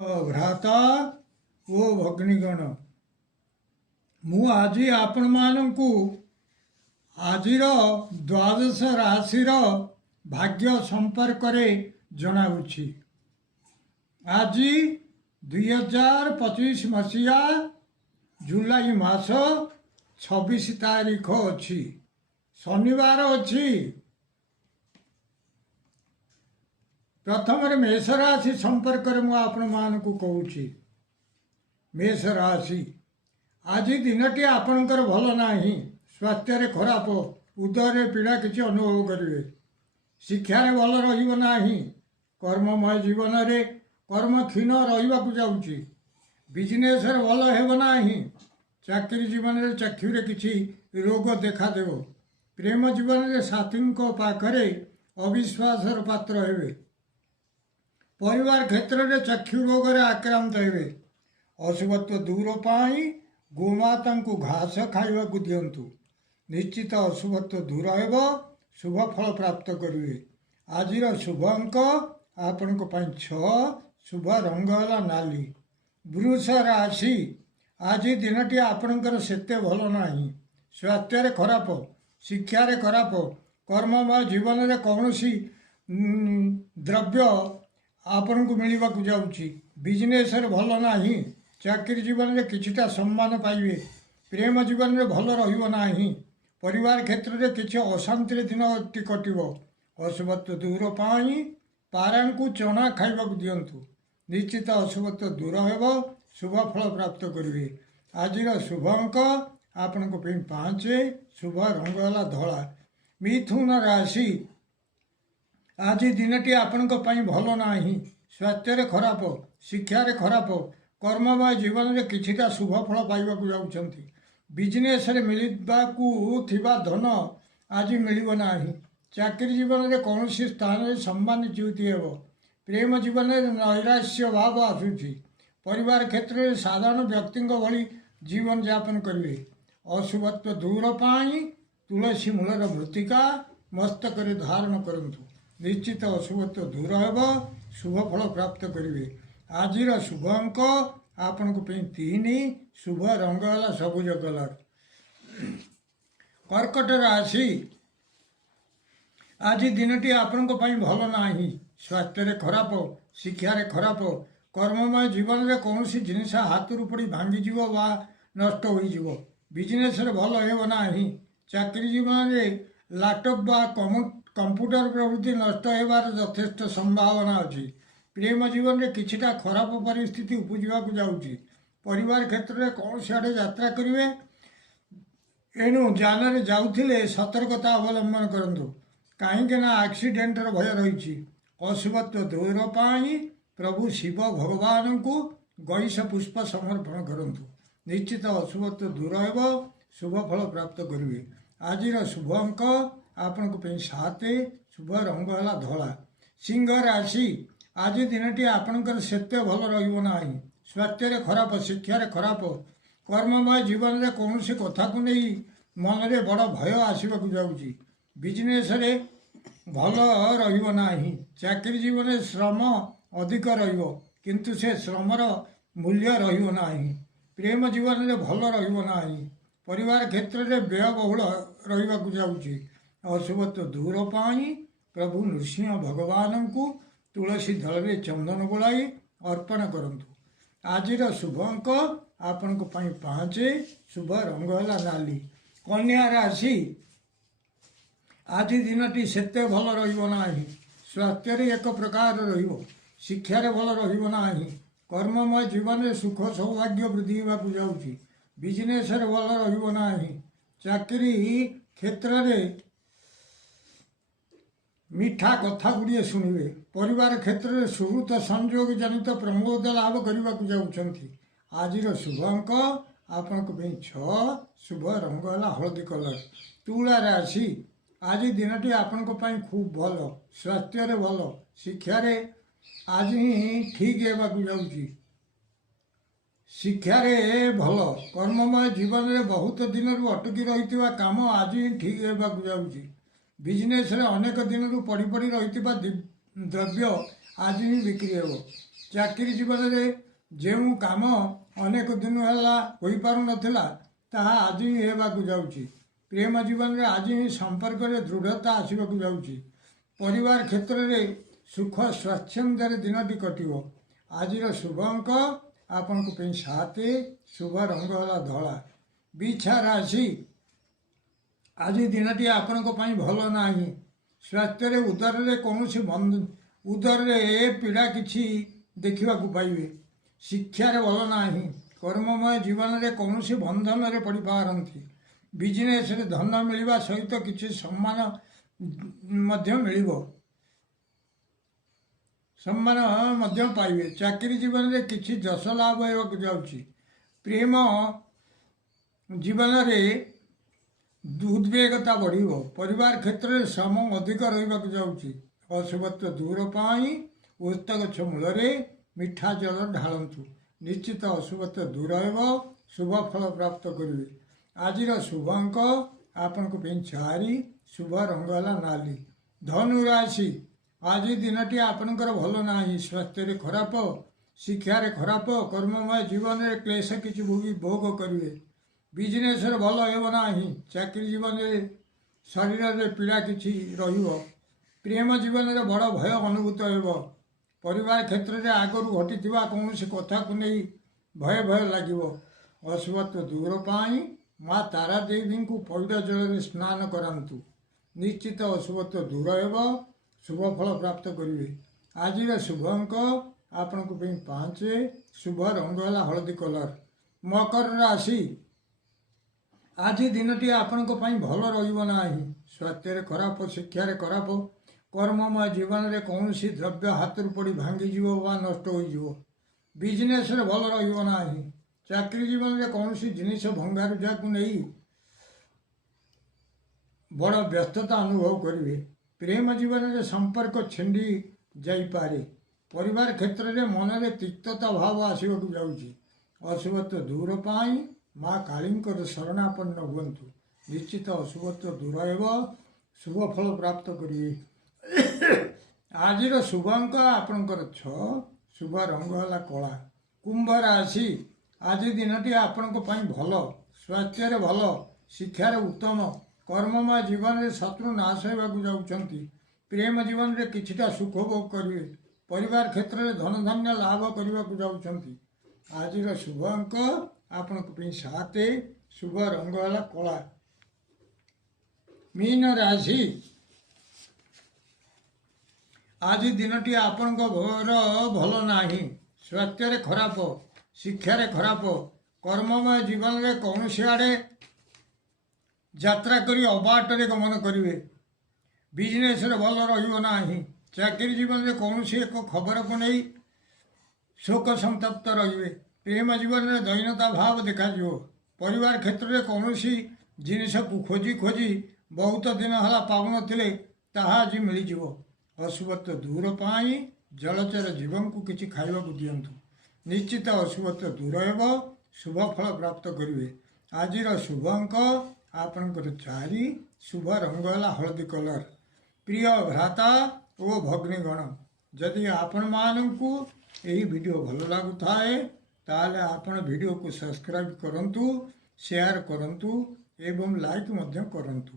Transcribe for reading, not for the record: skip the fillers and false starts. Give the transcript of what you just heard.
भ्राता ओ भग्निगण मु आज आपण मानू आजिर द्वादश राशि भाग्य संपर्क जनाऊँगी। आज 2025 मसीहा जुलाई मास 26 तारीख अच्छी शनिवार अच्छी। प्रथम मेष राशि संपर्क में कहूँ मेष राशि आज दिनटी आपणकर भल ना स्वास्थ्य खराब उदय पीड़ा किसी अनुभव करेंगे। शिक्षार भल रहा कर्ममय जीवन में कर्म क्षीण रही जाऊँगी। बिजनेस भल होना चाकरी जीवन में चक्षुरे किसी रोग देखादेव। प्रेम जीवन में साथी पाखरे अविश्वास पात्र हे। परिवार क्षेत्र में चक्षु रोग आक्रांत हे। अशुभत्व दूर पाई गोमाता को घास खावा दिंतु। निश्चित अशुभत्व दूर हो शुभ फल प्राप्त करेंगे। आज शुभ अंक आपण 6 शुभ रंग है नाली। वृष राशि आज दिनटी आपणकर सेते भल ना स्वास्थ्य खराब शिक्षार खराब कर्ममय जीवन में कौन द्रव्य आपण को मिलवा जाऊँगी। बिजनेस भल ना चाकरी जीवन में किछिटा सम्मान पाइबे। प्रेम जीवन में भल रहा। परिवार क्षेत्र में किसी अशांति दिन कटो। अशुभत्व दूर पाई पारा को चना खावा दिंतु। निश्चित अशुभत्व दूर हो शुभ फल प्राप्त करेंगे। आज शुभ अंक आपण 5 शुभ रंग है धला। मिथुन राशि आज दिनटी आपण भल ना स्वास्थ्य खराब शिक्षार खराब कर्ममय जीवन में किछिटा शुभ फल पाइबा जाउछंती। बिजनेस मिलवा धन आज मिलना। चाकरी जीवन में कौन स्थान में सम्मान च्युति हो। प्रेम जीवन में नैराश्य भाव आसूची। परिवार क्षेत्र में साधारण व्यक्ति भली जीवन यापन करेंगे। अशुभत्व दूर पाई तुलसी मूलर मृत्तिका मस्तक धारण करंतु। निश्चित अशुभत्व दूर हो शुभ फल प्राप्त करेंगे। आज शुभ अंक आपण 3 शुभ रंग है सबुज कलर। कर्कट राशि आज दिनटी आपण भल ना स्वास्थ्य खराब शिक्षार खराब कर्ममय जीवन में कौन जिनिस हाथ पड़ी भांगी वा नष्ट हो। बिजनेस भल होना। चाकरी जीवन में लैपटॉप व कंप्यूटर प्रभृति नष्ट होबार यथेष्ट संभावना अच्छी। प्रेम जीवन में किछिटा खराब परिस्थिति उपजा जाऊँगी। परिवार क्षेत्र में कौन सियाड़े यात्रा करेंगे। एणु जान जाऊे सतर्कता अवलंबन करूँ कहीं एक्सीडेंटर भय रही। अशुभत्व दूर पाई प्रभु शिव भगवान को गईश पुष्प समर्पण करूँ। निश्चित अशुभत्व दूर हो शुभ फल प्राप्त करेंगे। आज शुभ अंक आपण 7 शुभ रंग है धला। सिंह राशि आज दिनटी आपणकर सेते भल रहा। स्वास्थ्य खराब शिक्षार खराब कर्ममय जीवन में कौन कथा को नहीं मन में बड़ भय आसवा जाऊँगी। बिजनेस भल रहा। चाकरी जीवन में श्रम अधिक किंतु से श्रमर मूल्य रहा। प्रेम जीवन में भल रहा। परिवार क्षेत्र में व्ययबहुल रहा जाऊँगी। अशुभत्व दूर पाई प्रभु नृसिंह भगवान को तुलसी दल में चंदन गोलाई अर्पण करंतु। आज शुभ अंक आपण 5 शुभ रंग है नाली। कन्या राशि आज दिनटी सेते भल रहा। स्वास्थ्य एक प्रकार शिक्षार भल रहा। कर्ममय जीवन में सुख सौभाग्य वृद्धि होगा जाऊँगी। बिजनेस भल रहा। चाकरी क्षेत्र में मीठा कथा गुड़िए शुणे। परिवार क्षेत्र में सुहृत संयोग जनित प्रमोद लाभ करने को जाऊँगी। आज शुभ अंक आपण 6 शुभ रंग है हलदी कलर। तुला राशि आज दिनटी आपण खूब भल स्वास्थ्य भल शिक्षार आज ही ठीक होगा जाऊँगी। शिक्षार भल कर्ममय जीवन में बहुत दिन अटकी रही काम आज ही ठीक होगा जाऊँगी। बिजनेस अनेक दिन पड़ी पड़ी रही द्रव्य आज ही बिक्री हो। ଚାକିରି ଜୀବନରେ ଯେଉଁ କାମ ଅନେକ ଦିନ ହେଲା ହୋଇପାରୁନଥିଲା ତାହା ଆଜି ହିଁ ହେବାକୁ ଯାଉଛି। ପ୍ରେମ ଜୀବନରେ ଆଜି ହିଁ ସମ୍ପର୍କରେ ଦୃଢ଼ତା ଆସିବାକୁ ଯାଉଛି। ପରିବାର କ୍ଷେତ୍ରରେ ସୁଖ ସ୍ୱାଚ୍ଛନ୍ଦ୍ୟରେ ଦିନଟି କଟିବ। ଆଜିର ଶୁଭ ଅଙ୍କ ଆପଣଙ୍କ ପାଇଁ 7, ଶୁଭ ରଙ୍ଗ ହେଲା ଧଳା। ବିଛା ରାଶି, ଆଜି ଦିନଟି ଆପଣଙ୍କ ପାଇଁ ଭଲ ନାହିଁ। ସ୍ୱାସ୍ଥ୍ୟରେ ଉଦରରେ ପୀଡ଼ା କିଛି ଦେଖିବାକୁ ପାଇବେ। ଶିକ୍ଷାରେ ଭଲ ନାହିଁ। କର୍ମମୟ ଜୀବନରେ କୌଣସି ବନ୍ଧନରେ ପଡ଼ିପାରନ୍ତି। ବିଜନେସରେ ଧନ ମିଳିବା ସହିତ କିଛି ସମ୍ମାନ ମଧ୍ୟ ମିଳିବ। ସମ୍ମାନ ମଧ୍ୟ ପାଇବେ। ଚାକିରି ଜୀବନରେ କିଛି ଯଶ ଲାଭ ହେବାକୁ ଯାଉଛି। ପ୍ରେମ ଜୀବନରେ ଉଦ୍ବେଗତା ବଢ଼ିବ। ପରିବାର କ୍ଷେତ୍ରରେ ଶ୍ରମ ଅଧିକ ରହିବାକୁ ଯାଉଛି। ଅଶୁଭତ୍ୱ ଦୂର ପାଇଁ ଓସ୍ତ ଗଛ ମୂଳରେ ମିଠା ଜଳ ଢାଳନ୍ତୁ। ନିଶ୍ଚିତ ଅଶୁଭତ୍ୱ ଦୂର ହେବ। ଶୁଭ ଫଳ ପ୍ରାପ୍ତ କରିବେ। ଆଜିର ଶୁଭ ଅଙ୍କ ଆପଣଙ୍କ ପାଇଁ 4, ଶୁଭ ରଙ୍ଗ ହେଲା ନାଲି। ଧନୁ ରାଶି, ଆଜି ଦିନଟି ଆପଣଙ୍କର ଭଲ ନାହିଁ। ସ୍ୱାସ୍ଥ୍ୟରେ ଖରାପ, ଶିକ୍ଷାରେ ଖରାପ, କର୍ମମୟ ଜୀବନରେ କ୍ଲେଶ କିଛି ଭୋଗ କରିବେ। ବିଜନେସରେ ଭଲ ହେବ ନାହିଁ। ଚାକିରି ଜୀବନରେ ଶରୀରରେ ପୀଡ଼ା କିଛି ରହିବ। ପ୍ରେମ ଜୀବନରେ ବଡ଼ ଭୟ ଅନୁଭୂତ ହେବ। ପରିବାର କ୍ଷେତ୍ରରେ ଆଗରୁ ଘଟିଥିବା କୌଣସି କଥାକୁ ନେଇ ଭୟ ଲାଗିବ। ଅଶୁଭତ୍ୱ ଦୂର ପାଇଁ ମା ତାରା ଦେବୀଙ୍କୁ ପଇଡ଼ ଜଳରେ ସ୍ନାନ କରାନ୍ତୁ। ନିଶ୍ଚିତ ଅଶୁଭତ୍ୱ ଦୂର ହେବ। ଶୁଭ ଫଳ ପ୍ରାପ୍ତ କରିବେ। ଆଜିର ଶୁଭ ଅଙ୍କ ଆପଣଙ୍କ ପାଇଁ 5, ଶୁଭ ରଙ୍ଗ ହେଲା ହଳଦୀ କଲର। ମକର ରାଶି, ଆଜି ଦିନଟି ଆପଣଙ୍କ ପାଇଁ ଭଲ ରହିବ ନାହିଁ। ସ୍ୱାସ୍ଥ୍ୟରେ ଖରାପ, ଶିକ୍ଷାରେ ଖରାପ, କର୍ମମୟ ଜୀବନରେ କୌଣସି ଦ୍ରବ୍ୟ ହାତରୁ ପଡ଼ି ଭାଙ୍ଗିଯିବ ବା ନଷ୍ଟ ହୋଇଯିବ। ବିଜନେସରେ ଭଲ ରହିବ ନାହିଁ। ଚାକିରି ଜୀବନରେ କୌଣସି ଜିନିଷ ଭଙ୍ଗାରୁଜାକୁ ନେଇ ବଡ଼ ବ୍ୟସ୍ତତା ଅନୁଭବ କରିବେ। ପ୍ରେମ ଜୀବନରେ ସମ୍ପର୍କ ଛିଣ୍ଡି ଯାଇପାରେ। ପରିବାର କ୍ଷେତ୍ରରେ ମନରେ ତିକ୍ତତା ଭାବ ଆସିବାକୁ ଯାଉଛି। ଅଶୁଭତ୍ୱ ଦୂର ପାଇଁ ମା କାଳୀଙ୍କର ଶରଣାପନ୍ନ ହୁଅନ୍ତୁ। ନିଶ୍ଚିତ ଅଶୁଭତ୍ୱ ଦୂର ହେବ। ଶୁଭ ଫଳ ପ୍ରାପ୍ତ କରିବେ। ଆଜିର ଶୁଭ ଅଙ୍କ ଆପଣଙ୍କର 6, ଶୁଭ ରଙ୍ଗ ହେଲା କଳା। କୁମ୍ଭ ରାଶି, ଆଜି ଦିନଟି ଆପଣଙ୍କ ପାଇଁ ଭଲ। ସ୍ୱାସ୍ଥ୍ୟରେ ଭଲ, ଶିକ୍ଷାରେ ଉତ୍ତମ, କର୍ମମୟ ଜୀବନରେ ଶତ୍ରୁ ନାଶ ହେବାକୁ ଯାଉଛନ୍ତି। ପ୍ରେମ ଜୀବନରେ କିଛିଟା ସୁଖ ଭୋଗ କରିବେ। ପରିବାର କ୍ଷେତ୍ରରେ ଧନଧାନ୍ୟ ଲାଭ କରିବାକୁ ଯାଉଛନ୍ତି। ଆଜିର ଶୁଭ ଅଙ୍କ ଆପଣଙ୍କ ପାଇଁ 7, ଶୁଭ ରଙ୍ଗ ହେଲା କଳା। ମୀନ ରାଶି, ଆଜି ଦିନଟି ଆପଣଙ୍କର ଭଲ ନାହିଁ। ସ୍ୱାସ୍ଥ୍ୟରେ ଖରାପ, ଶିକ୍ଷାରେ ଖରାପ, କର୍ମମୟ ଜୀବନରେ କୌଣସି ଆଡ଼େ ଯାତ୍ରା କରି ଅବାଟରେ ଗମନ କରିବେ। ବିଜନେସରେ ଭଲ ରହିବ ନାହିଁ। ଚାକିରି ଜୀବନରେ କୌଣସି ଏକ ଖବରକୁ ନେଇ ଶୋକ ସନ୍ତପ୍ତ ରହିବେ। ପ୍ରେମ ଜୀବନରେ ଦୈନ୍ୟତା ଭାବ ଦେଖାଯିବ। ପରିବାର କ୍ଷେତ୍ରରେ କୌଣସି ଜିନିଷକୁ ଖୋଜି ବହୁତ ଦିନ ହେଲା ପାଉନଥିଲେ ତାହା ଆଜି ମିଳିଯିବ। ଅଶୁଭତ୍ୱ ଦୂର ପାଇଁ ଜଳଚର ଜୀବଙ୍କୁ କିଛି ଖାଇବାକୁ ଦିଅନ୍ତୁ। ନିଶ୍ଚିତ ଅଶୁଭତ୍ୱ ଦୂର ହେବ। ଶୁଭ ଫଳ ପ୍ରାପ୍ତ କରିବେ। ଆଜିର ଶୁଭ ଅଙ୍କ ଆପଣଙ୍କର 4, ଶୁଭ ରଙ୍ଗ ହେଲା ହଳଦୀ କଲର। ପ୍ରିୟ ଭ୍ରାତା ଓ ଭଗ୍ନୀଗଣ, ଯଦି ଆପଣମାନଙ୍କୁ ଏହି ଭିଡ଼ିଓ ଭଲ ଲାଗୁଥାଏ ତାହେଲେ ଆପଣ ଭିଡ଼ିଓକୁ ସବସ୍କ୍ରାଇବ୍ କରନ୍ତୁ, ସେୟାର କରନ୍ତୁ ଏବଂ ଲାଇକ୍ ମଧ୍ୟ କରନ୍ତୁ।